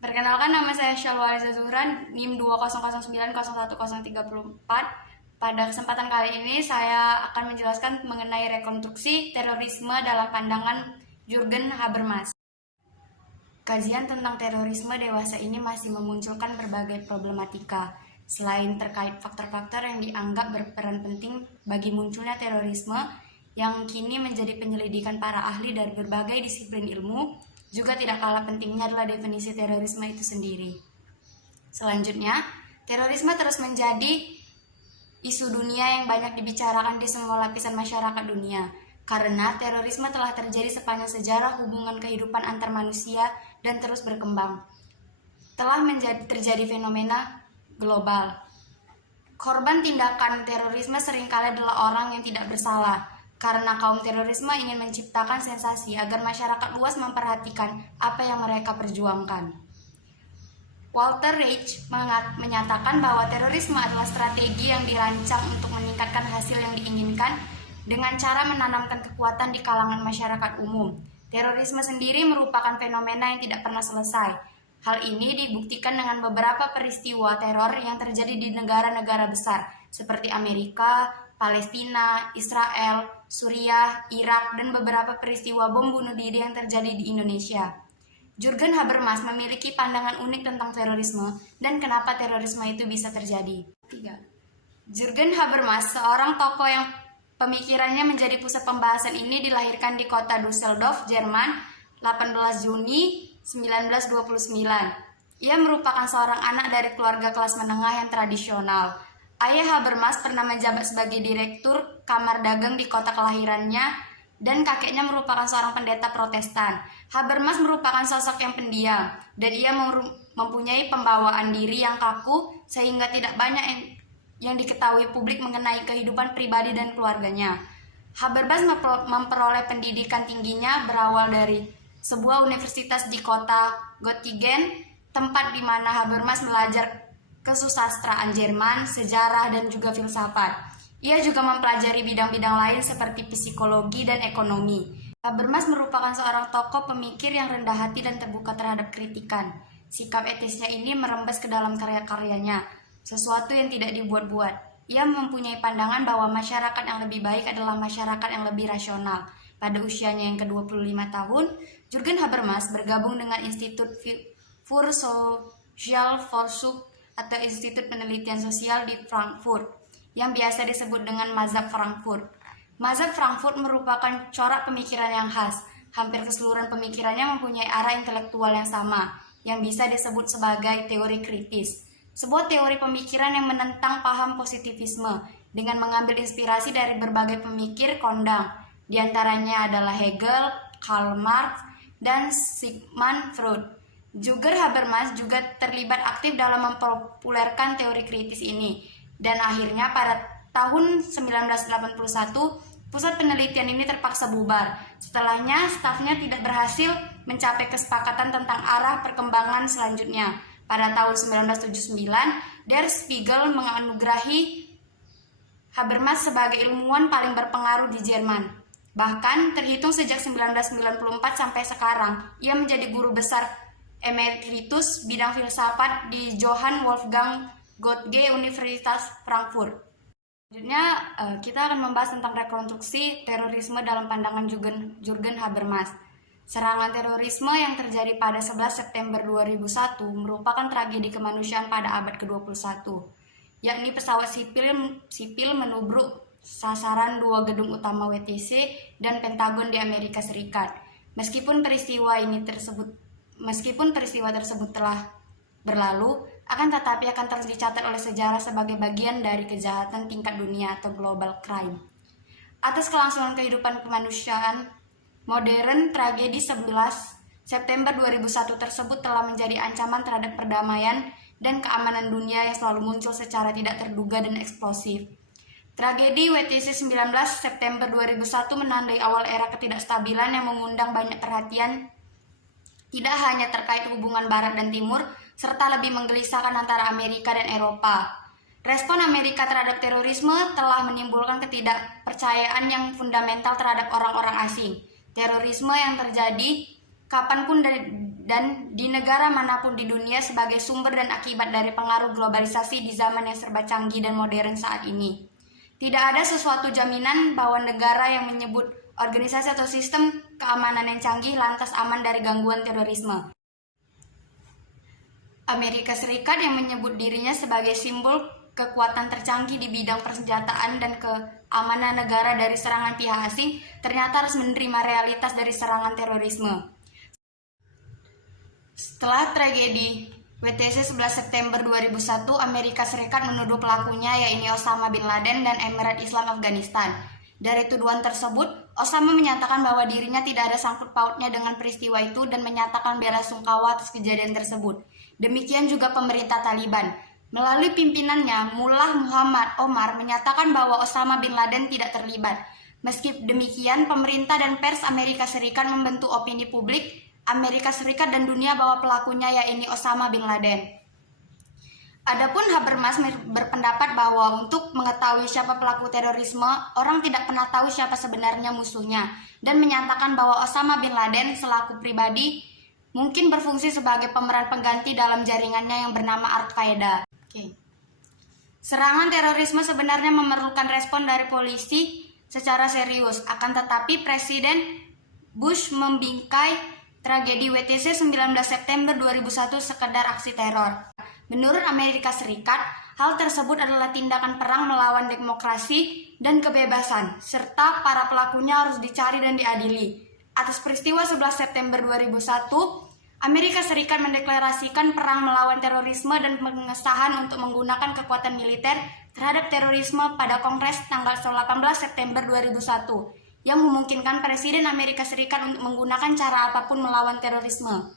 Perkenalkan, nama saya Syalwariza Zuhran, NIM 200901034. Pada kesempatan kali ini saya akan menjelaskan mengenai rekonstruksi terorisme dalam pandangan Jürgen Habermas. Kajian tentang terorisme dewasa ini masih memunculkan berbagai problematika. Selain terkait faktor-faktor yang dianggap berperan penting bagi munculnya terorisme, yang kini menjadi penyelidikan para ahli dari berbagai disiplin ilmu, juga tidak kalah pentingnya adalah definisi terorisme itu sendiri. Selanjutnya, terorisme terus menjadi isu dunia yang banyak dibicarakan di semua lapisan masyarakat dunia, karena terorisme telah terjadi sepanjang sejarah hubungan kehidupan antar manusia dan terus berkembang. Telah terjadi fenomena global. Korban tindakan terorisme seringkali adalah orang yang tidak bersalah, karena kaum terorisme ingin menciptakan sensasi agar masyarakat luas memperhatikan apa yang mereka perjuangkan. Walter Reich menyatakan bahwa terorisme adalah strategi yang dirancang untuk meningkatkan hasil yang diinginkan dengan cara menanamkan kekuatan di kalangan masyarakat umum. Terorisme sendiri merupakan fenomena yang tidak pernah selesai. Hal ini dibuktikan dengan beberapa peristiwa teror yang terjadi di negara-negara besar seperti Amerika, Palestina, Israel, Suriah, Irak, dan beberapa peristiwa bom bunuh diri yang terjadi di Indonesia. Jürgen Habermas memiliki pandangan unik tentang terorisme dan kenapa terorisme itu bisa terjadi. 3. Jürgen Habermas, seorang tokoh yang pemikirannya menjadi pusat pembahasan ini, dilahirkan di kota Düsseldorf, Jerman, 18 Juni 1929. Ia merupakan seorang anak dari keluarga kelas menengah yang tradisional. Ayah Habermas pernah menjabat sebagai direktur kamar dagang di kota kelahirannya, dan kakeknya merupakan seorang pendeta Protestan. Habermas merupakan sosok yang pendiam, dan ia mempunyai pembawaan diri yang kaku sehingga tidak banyak yang diketahui publik mengenai kehidupan pribadi dan keluarganya. Habermas memperoleh pendidikan tingginya berawal dari sebuah universitas di kota Göttingen, tempat di mana Habermas belajar kesusastraan Jerman, sejarah, dan juga filsafat. Ia juga mempelajari bidang-bidang lain seperti psikologi dan ekonomi. Habermas merupakan seorang tokoh pemikir yang rendah hati dan terbuka terhadap kritikan. Sikap etisnya ini merembes ke dalam karya-karyanya, sesuatu yang tidak dibuat-buat. Ia mempunyai pandangan bahwa masyarakat yang lebih baik adalah masyarakat yang lebih rasional. Pada usianya yang ke-25 tahun, Jürgen Habermas bergabung dengan Institut für Sozialforschung atau Institut Penelitian Sosial di Frankfurt, yang biasa disebut dengan Mazhab Frankfurt. Mazhab Frankfurt merupakan corak pemikiran yang khas. Hampir keseluruhan pemikirannya mempunyai arah intelektual yang sama, yang bisa disebut sebagai teori kritis. Sebuah teori pemikiran yang menentang paham positivisme dengan mengambil inspirasi dari berbagai pemikir kondang. Di antaranya adalah Hegel, Karl Marx, dan Sigmund Freud. Jürgen Habermas juga terlibat aktif dalam mempopulerkan teori kritis ini. Dan akhirnya pada tahun 1981, pusat penelitian ini terpaksa bubar. Setelahnya, stafnya tidak berhasil mencapai kesepakatan tentang arah perkembangan selanjutnya. Pada tahun 1979, Der Spiegel menganugerahi Habermas sebagai ilmuwan paling berpengaruh di Jerman. Bahkan terhitung sejak 1994 sampai sekarang, ia menjadi guru besar emeritus bidang filsafat di Johann Wolfgang Goethe Universitas Frankfurt. Selanjutnya kita akan membahas tentang rekonstruksi terorisme dalam pandangan Jürgen Habermas. Serangan terorisme yang terjadi pada 11 September 2001 merupakan tragedi kemanusiaan pada abad ke-21, yakni pesawat sipil menubruk sasaran dua gedung utama WTC dan Pentagon di Amerika Serikat. Meskipun peristiwa tersebut telah berlalu, akan tetapi akan terus dicatat oleh sejarah sebagai bagian dari kejahatan tingkat dunia atau global crime. Atas kelangsungan kehidupan kemanusiaan modern, tragedi 11 September 2001 tersebut telah menjadi ancaman terhadap perdamaian dan keamanan dunia yang selalu muncul secara tidak terduga dan eksplosif. Tragedi WTC 19 September 2001 menandai awal era ketidakstabilan yang mengundang banyak perhatian, tidak hanya terkait hubungan Barat dan Timur, serta lebih menggelisahkan antara Amerika dan Eropa. Respon Amerika terhadap terorisme telah menimbulkan ketidakpercayaan yang fundamental terhadap orang-orang asing. Terorisme yang terjadi kapanpun dan di negara manapun di dunia sebagai sumber dan akibat dari pengaruh globalisasi di zaman yang serba canggih dan modern saat ini. Tidak ada sesuatu jaminan bahwa negara yang menyebut organisasi atau sistem keamanan yang canggih lantas aman dari gangguan terorisme. Amerika Serikat yang menyebut dirinya sebagai simbol kekuatan tercanggih di bidang persenjataan dan keamanan negara dari serangan pihak asing ternyata harus menerima realitas dari serangan terorisme. Setelah tragedi WTC 11 September 2001, Amerika Serikat menuduh pelakunya yaitu Osama bin Laden dan Emirat Islam Afghanistan. Dari tuduhan tersebut, Osama menyatakan bahwa dirinya tidak ada sangkut pautnya dengan peristiwa itu dan menyatakan bela sungkawa atas kejadian tersebut. Demikian juga pemerintah Taliban. Melalui pimpinannya, Mullah Muhammad Omar menyatakan bahwa Osama bin Laden tidak terlibat. Meski demikian, pemerintah dan pers Amerika Serikat membentuk opini publik Amerika Serikat dan dunia bahwa pelakunya yaitu Osama bin Laden. Adapun Habermas berpendapat bahwa untuk mengetahui siapa pelaku terorisme, orang tidak pernah tahu siapa sebenarnya musuhnya, dan menyatakan bahwa Osama bin Laden selaku pribadi mungkin berfungsi sebagai pemeran pengganti dalam jaringannya yang bernama Al-Qaeda. Serangan terorisme sebenarnya memerlukan respon dari polisi secara serius, akan tetapi Presiden Bush membingkai tragedi WTC 19 September 2001 sekedar aksi teror. Menurut Amerika Serikat, hal tersebut adalah tindakan perang melawan demokrasi dan kebebasan, serta para pelakunya harus dicari dan diadili. Atas peristiwa 11 September 2001, Amerika Serikat mendeklarasikan perang melawan terorisme dan pengesahan untuk menggunakan kekuatan militer terhadap terorisme pada Kongres tanggal 18 September 2001. Yang memungkinkan Presiden Amerika Serikat untuk menggunakan cara apapun melawan terorisme.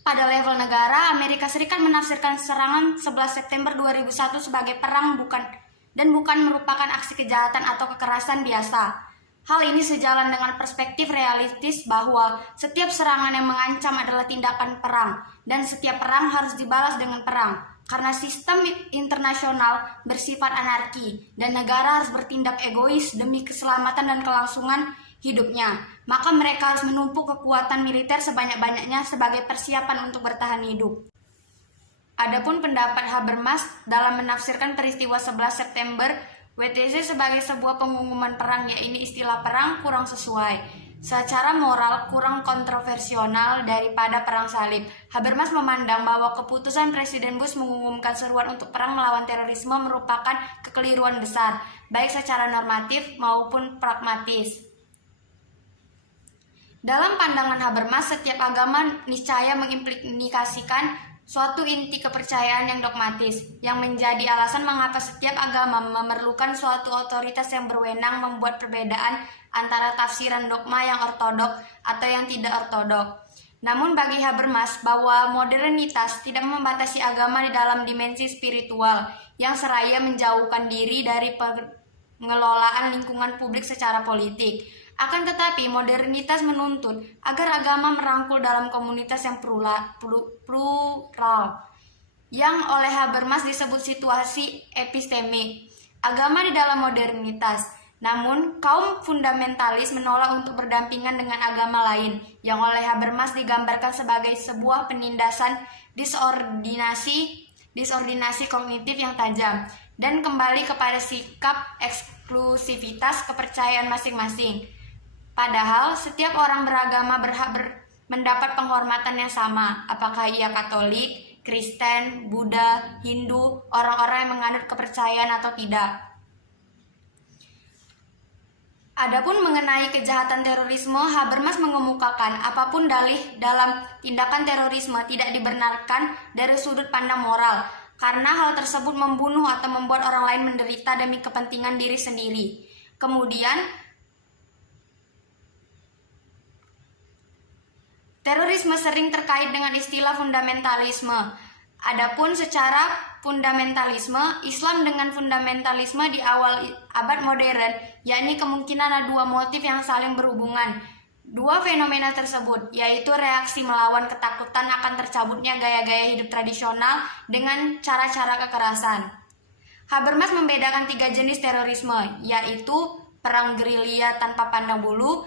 Pada level negara, Amerika Serikat menafsirkan serangan 11 September 2001 sebagai perang bukan merupakan aksi kejahatan atau kekerasan biasa. Hal ini sejalan dengan perspektif realistis bahwa setiap serangan yang mengancam adalah tindakan perang, dan setiap perang harus dibalas dengan perang. Karena sistem internasional bersifat anarki dan negara harus bertindak egois demi keselamatan dan kelangsungan hidupnya, maka mereka harus menumpuk kekuatan militer sebanyak-banyaknya sebagai persiapan untuk bertahan hidup. Adapun pendapat Habermas dalam menafsirkan peristiwa 11 September WTC sebagai sebuah pengumuman perang, yaitu istilah perang kurang sesuai. Secara moral kurang kontroversial daripada perang salib. Habermas memandang bahwa keputusan Presiden Bush mengumumkan seruan untuk perang melawan terorisme merupakan kekeliruan besar, baik secara normatif maupun pragmatis. Dalam pandangan Habermas, setiap agama niscaya mengimplikasikan suatu inti kepercayaan yang dogmatis, yang menjadi alasan mengapa setiap agama memerlukan suatu otoritas yang berwenang membuat perbedaan antara tafsiran dogma yang ortodok atau yang tidak ortodok. Namun bagi Habermas bahwa modernitas tidak membatasi agama di dalam dimensi spiritual yang seraya menjauhkan diri dari pengelolaan lingkungan publik secara politik. Akan tetapi modernitas menuntut agar agama merangkul dalam komunitas yang plural, yang oleh Habermas disebut situasi epistemik. Agama di dalam modernitas. Namun, kaum fundamentalis menolak untuk berdampingan dengan agama lain, yang oleh Habermas digambarkan sebagai sebuah penindasan disordinasi kognitif yang tajam, dan kembali kepada sikap eksklusivitas kepercayaan masing-masing. Padahal, setiap orang beragama berhak mendapat penghormatan yang sama, apakah ia Katolik, Kristen, Buddha, Hindu, orang-orang yang menganut kepercayaan atau tidak. Adapun mengenai kejahatan terorisme, Habermas mengemukakan apapun dalih dalam tindakan terorisme tidak dibenarkan dari sudut pandang moral, karena hal tersebut membunuh atau membuat orang lain menderita demi kepentingan diri sendiri. Kemudian, terorisme sering terkait dengan istilah fundamentalisme. Adapun secara fundamentalisme, Islam dengan fundamentalisme di awal abad modern, yakni kemungkinan ada dua motif yang saling berhubungan. Dua fenomena tersebut, yaitu reaksi melawan ketakutan akan tercabutnya gaya-gaya hidup tradisional dengan cara-cara kekerasan. Habermas membedakan 3 jenis terorisme, yaitu perang gerilya tanpa pandang bulu,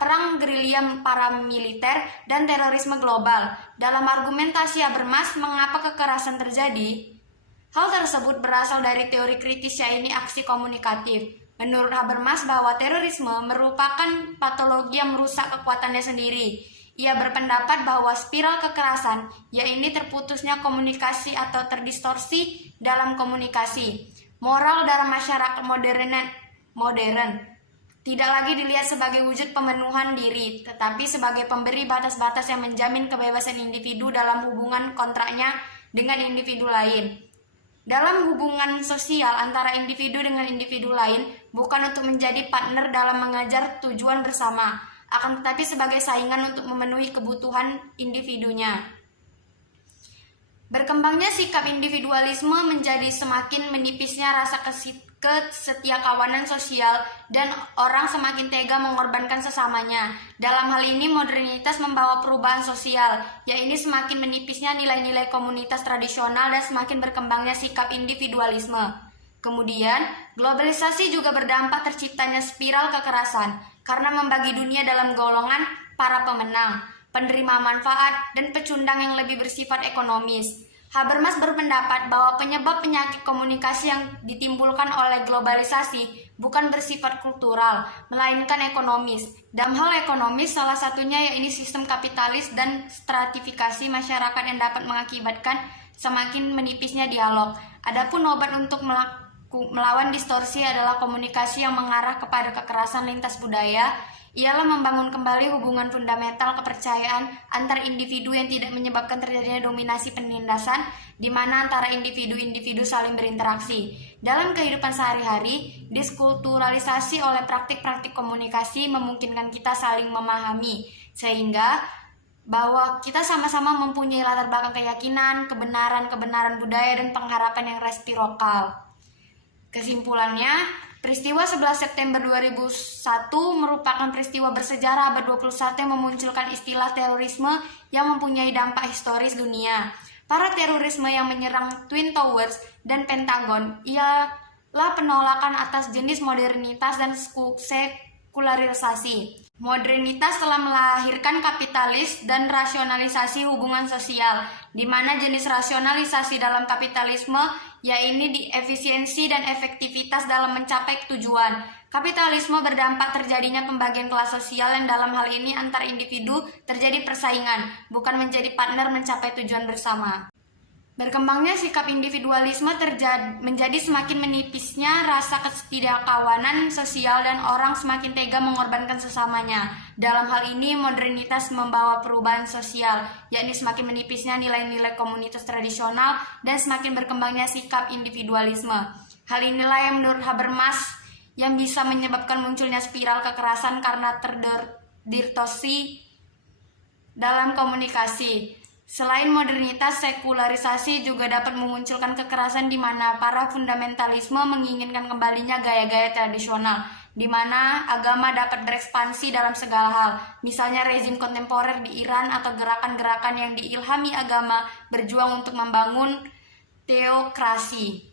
perang gerilya paramiliter, dan terorisme global. Dalam argumentasi Habermas mengapa kekerasan terjadi, hal tersebut berasal dari teori kritis, yaitu aksi komunikatif. Menurut Habermas bahwa terorisme merupakan patologi yang merusak kekuatannya sendiri. Ia berpendapat bahwa spiral kekerasan, yaitu terputusnya komunikasi atau terdistorsi dalam komunikasi. Moral dalam masyarakat modern tidak lagi dilihat sebagai wujud pemenuhan diri, tetapi sebagai pemberi batas-batas yang menjamin kebebasan individu dalam hubungan kontraknya dengan individu lain. Dalam hubungan sosial antara individu dengan individu lain, bukan untuk menjadi partner dalam mengejar tujuan bersama, akan tetapi sebagai saingan untuk memenuhi kebutuhan individunya. Berkembangnya sikap individualisme menjadi semakin menipisnya rasa kesetiakawanan sosial dan orang semakin tega mengorbankan sesamanya. Dalam hal ini modernitas membawa perubahan sosial, yaitu semakin menipisnya nilai-nilai komunitas tradisional dan semakin berkembangnya sikap individualisme. Kemudian, globalisasi juga berdampak terciptanya spiral kekerasan karena membagi dunia dalam golongan para pemenang, penerima manfaat, dan pecundang yang lebih bersifat ekonomis. Habermas berpendapat bahwa penyebab penyakit komunikasi yang ditimbulkan oleh globalisasi bukan bersifat kultural, melainkan ekonomis. Dalam hal ekonomis, salah satunya yaitu sistem kapitalis dan stratifikasi masyarakat yang dapat mengakibatkan semakin menipisnya dialog. Adapun obat untuk melawan distorsi adalah komunikasi yang mengarah kepada kekerasan lintas budaya, ialah membangun kembali hubungan fundamental kepercayaan antar individu yang tidak menyebabkan terjadinya dominasi penindasan, di mana antara individu-individu saling berinteraksi. Dalam kehidupan sehari-hari, diskulturalisasi oleh praktik-praktik komunikasi memungkinkan kita saling memahami, sehingga bahwa kita sama-sama mempunyai latar belakang keyakinan, kebenaran budaya, dan pengharapan yang resiprokal. Kesimpulannya, peristiwa 11 September 2001 merupakan peristiwa bersejarah abad 21 yang memunculkan istilah terorisme yang mempunyai dampak historis dunia. Para terorisme yang menyerang Twin Towers dan Pentagon ialah penolakan atas jenis modernitas dan sekularisasi. Modernitas telah melahirkan kapitalis dan rasionalisasi hubungan sosial, di mana jenis rasionalisasi dalam kapitalisme yaitu di efisiensi dan efektivitas dalam mencapai tujuan. Kapitalisme berdampak terjadinya pembagian kelas sosial yang dalam hal ini antar individu terjadi persaingan, bukan menjadi partner mencapai tujuan bersama. Berkembangnya sikap individualisme menjadi semakin menipisnya rasa ketidakkawanan sosial dan orang semakin tega mengorbankan sesamanya. Dalam hal ini, modernitas membawa perubahan sosial, yakni semakin menipisnya nilai-nilai komunitas tradisional dan semakin berkembangnya sikap individualisme. Hal inilah yang menurut Habermas yang bisa menyebabkan munculnya spiral kekerasan karena terdistorsi dalam komunikasi. Selain modernitas, sekularisasi juga dapat memunculkan kekerasan di mana para fundamentalisme menginginkan kembalinya gaya-gaya tradisional, di mana agama dapat berekspansi dalam segala hal, misalnya rezim kontemporer di Iran atau gerakan-gerakan yang diilhami agama berjuang untuk membangun teokrasi.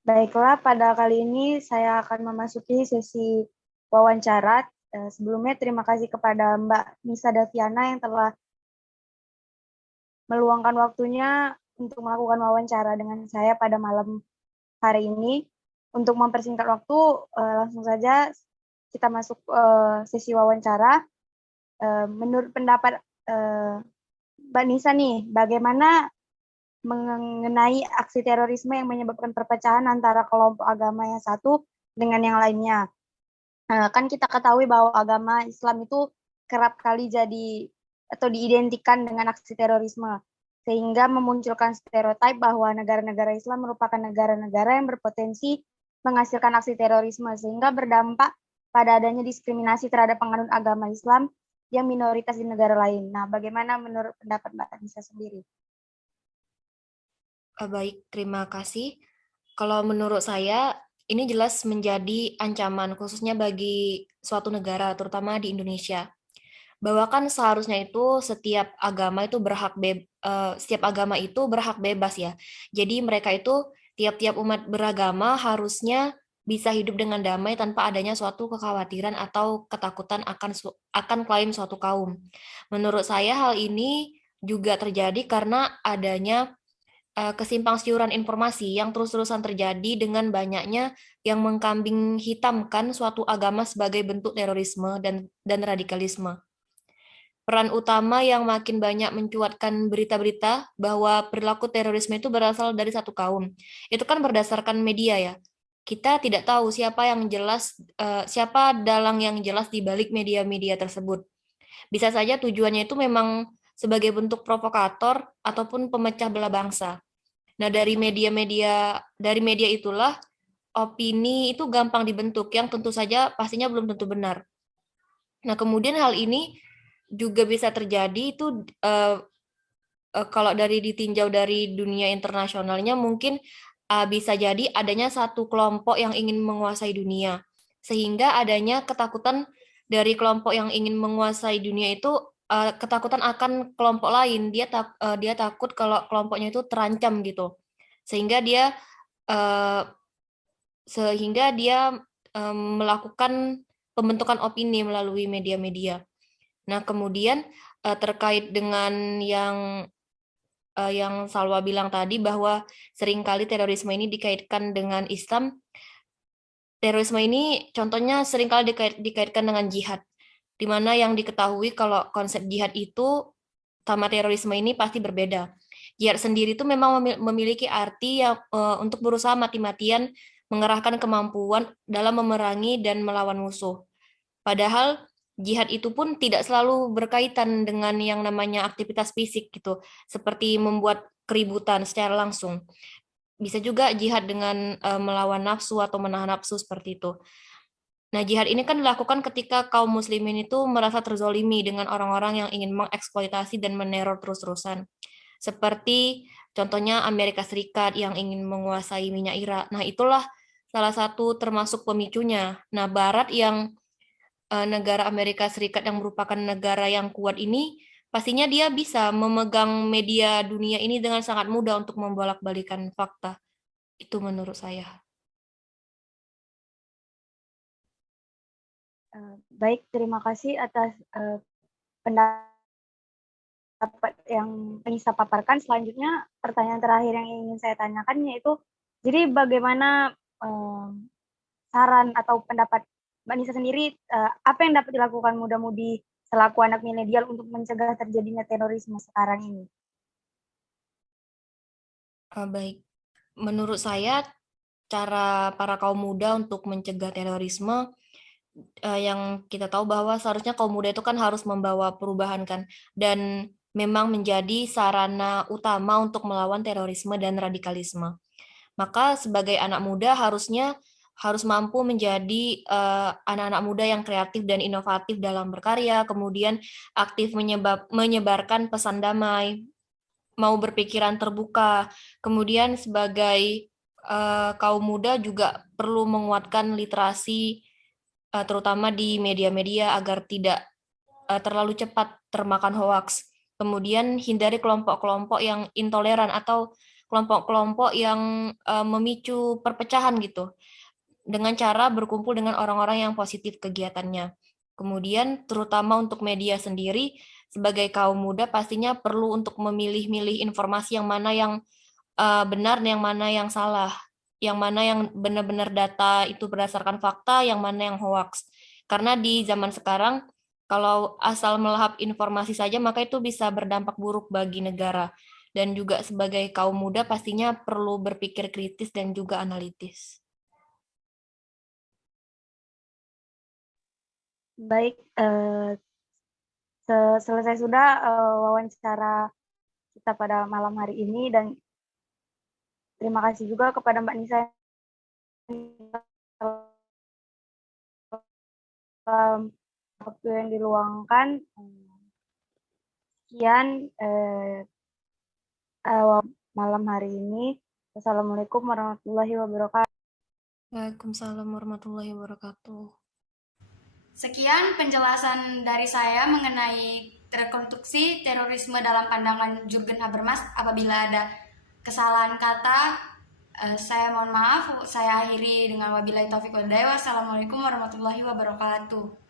Baiklah, pada kali ini saya akan memasuki sesi wawancara. Sebelumnya terima kasih kepada Mbak Nisa Daviana yang telah meluangkan waktunya untuk melakukan wawancara dengan saya pada malam hari ini. Untuk mempersingkat waktu, langsung saja kita masuk sesi wawancara. Menurut pendapat Mbak Nisa nih, bagaimana mengenai aksi terorisme yang menyebabkan perpecahan antara kelompok agama yang satu dengan yang lainnya? Kan kita ketahui bahwa agama Islam itu kerap kali jadi atau diidentikan dengan aksi terorisme, sehingga memunculkan stereotip bahwa negara-negara Islam merupakan negara-negara yang berpotensi menghasilkan aksi terorisme, sehingga berdampak pada adanya diskriminasi terhadap penganut agama Islam yang minoritas di negara lain. Nah, bagaimana menurut pendapat Mbak Nisa sendiri? Baik, terima kasih. Kalau menurut saya, ini jelas menjadi ancaman khususnya bagi suatu negara, terutama di Indonesia. Bahwa kan seharusnya itu setiap agama itu berhak bebas ya. Jadi mereka itu Tiap-tiap umat beragama harusnya bisa hidup dengan damai tanpa adanya suatu kekhawatiran atau ketakutan akan klaim suatu kaum. Menurut saya hal ini juga terjadi karena adanya kesimpang siuran informasi yang terus-terusan terjadi dengan banyaknya yang mengkambing hitamkan suatu agama sebagai bentuk terorisme dan radikalisme. Peran utama yang makin banyak mencuatkan berita-berita bahwa perilaku terorisme itu berasal dari satu kaum. Itu kan berdasarkan media ya. Kita tidak tahu siapa dalang yang jelas di balik media-media tersebut. Bisa saja tujuannya itu memang sebagai bentuk provokator ataupun pemecah belah bangsa. Nah, dari media itulah opini itu gampang dibentuk yang tentu saja pastinya belum tentu benar. Nah, kemudian hal ini juga bisa terjadi itu kalau dari ditinjau dari dunia internasionalnya mungkin bisa jadi adanya satu kelompok yang ingin menguasai dunia. Sehingga adanya ketakutan dari kelompok yang ingin menguasai dunia itu ketakutan akan kelompok lain. Dia takut kalau kelompoknya itu terancam gitu. Sehingga dia eh, melakukan pembentukan opini melalui media-media. Nah, kemudian terkait dengan yang Salwa bilang tadi bahwa seringkali terorisme ini dikaitkan dengan Islam. Terorisme ini contohnya seringkali dikaitkan dengan jihad, di mana yang diketahui kalau konsep jihad itu sama terorisme ini pasti berbeda. Jihad sendiri itu memang memiliki arti yang untuk berusaha mati-matian mengerahkan kemampuan dalam memerangi dan melawan musuh. Padahal jihad itu pun tidak selalu berkaitan dengan yang namanya aktivitas fisik gitu, seperti membuat keributan secara langsung. Bisa juga jihad dengan melawan nafsu atau menahan nafsu seperti itu. Nah, jihad ini kan dilakukan ketika kaum muslimin itu merasa terzolimi dengan orang-orang yang ingin mengeksploitasi dan meneror terus-terusan. Seperti contohnya Amerika Serikat yang ingin menguasai minyak Irak. Nah, itulah salah satu termasuk pemicunya. Nah, Barat yang negara Amerika Serikat yang merupakan negara yang kuat ini, pastinya dia bisa memegang media dunia ini dengan sangat mudah untuk membolak-balikan fakta. Itu menurut saya. Baik, terima kasih atas pendapat yang Nisa paparkan. Selanjutnya, pertanyaan terakhir yang ingin saya tanyakan yaitu, jadi bagaimana saran atau pendapat Mbak Nisa sendiri, apa yang dapat dilakukan muda-mudi selaku anak milenial untuk mencegah terjadinya terorisme sekarang ini? Baik, menurut saya cara para kaum muda untuk mencegah terorisme yang kita tahu bahwa seharusnya kaum muda itu kan harus membawa perubahan kan dan memang menjadi sarana utama untuk melawan terorisme dan radikalisme. Maka sebagai anak muda harus mampu menjadi anak-anak muda yang kreatif dan inovatif dalam berkarya, kemudian aktif menyebarkan pesan damai, mau berpikiran terbuka. Kemudian sebagai kaum muda juga perlu menguatkan literasi terutama di media-media agar tidak terlalu cepat termakan hoaks. Kemudian hindari kelompok-kelompok yang intoleran atau kelompok-kelompok yang memicu perpecahan gitu dengan cara berkumpul dengan orang-orang yang positif kegiatannya. Kemudian terutama untuk media sendiri sebagai kaum muda pastinya perlu untuk memilih-milih informasi yang mana yang benar dan yang mana yang salah, yang mana yang benar-benar data itu berdasarkan fakta, yang mana yang hoax. Karena di zaman sekarang, kalau asal melahap informasi saja, maka itu bisa berdampak buruk bagi negara. Dan juga sebagai kaum muda pastinya perlu berpikir kritis dan juga analitis. Baik, selesai sudah wawancara kita pada malam hari ini, dan terima kasih juga kepada Mbak Nisa waktu yang diluangkan. Sekian malam hari ini. Wassalamualaikum warahmatullahi wabarakatuh. Waalaikumsalam warahmatullahi wabarakatuh. Sekian penjelasan dari saya mengenai rekonstruksi terorisme dalam pandangan Jurgen Habermas. Apabila ada kesalahan kata, Saya mohon maaf, saya akhiri dengan wabillahi taufiq wal hidayah. Wassalamualaikum warahmatullahi wabarakatuh.